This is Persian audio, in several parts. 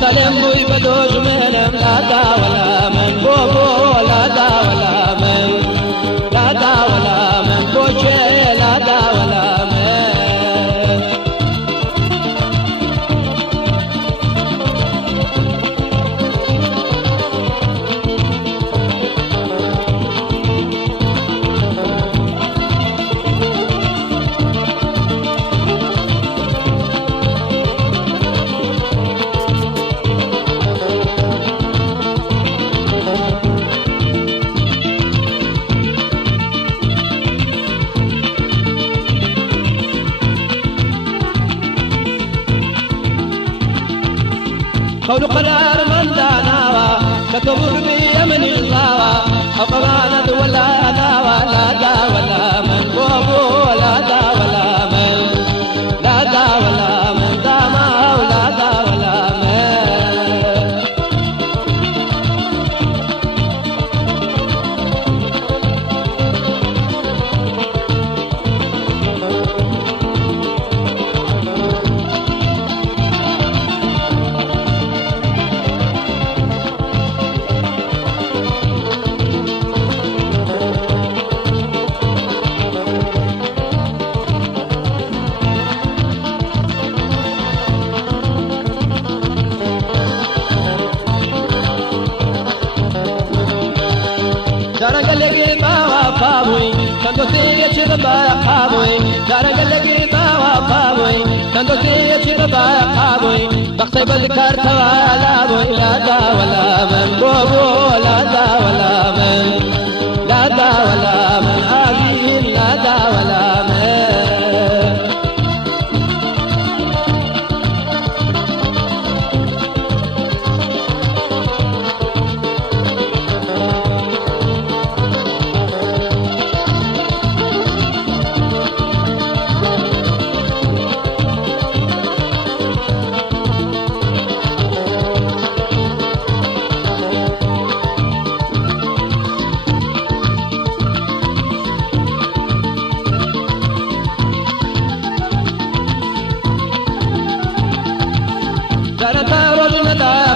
سلم بوي بدوج من لا دا ولا من بوبو لا دا ولا من لا دا ولا من بوشي لا دا ولا من قول قرار من داناوا كتبر بي من الغاوا أو قرانة ولا دا ولا دا ولا من بوبو ولا دا ولا من لا دا ولا من داما ولا دا ولا من Darangale bawa pamui, tanto tiga cira bawa pamui. Darangale bawa pamui, tanto tiga cira bawa pamui. Bakte badkar tawala boy la da wala man bobo la da wala man la da wala man agin la da wala man.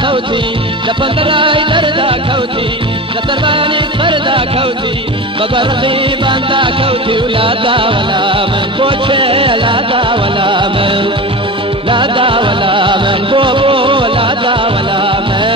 خوتي لبندراي دردا خوتي لترباني فردا خوتي ببرقي باندا خوتي ولا دا ولا من بوشي لا دا ولا من لا دا ولا من بوبو لا دا ولا من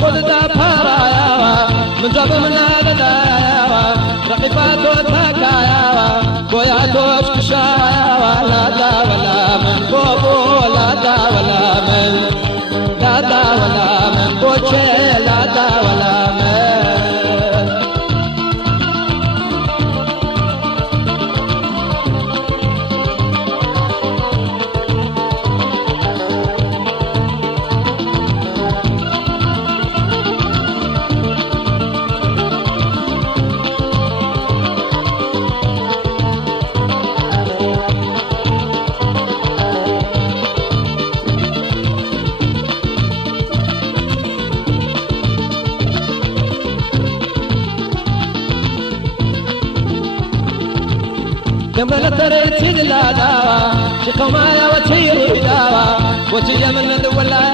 خذ دا فرايا من جاب من هذا رقبات وتكايا بويا توش كشايا لا دا ولا من بوبو لا دا ولا من لا دا ولا من بوشي لا دا ولا من كمرنا تريتي لا داوا شقوا معايا وتيروا داوا وتجا من ولا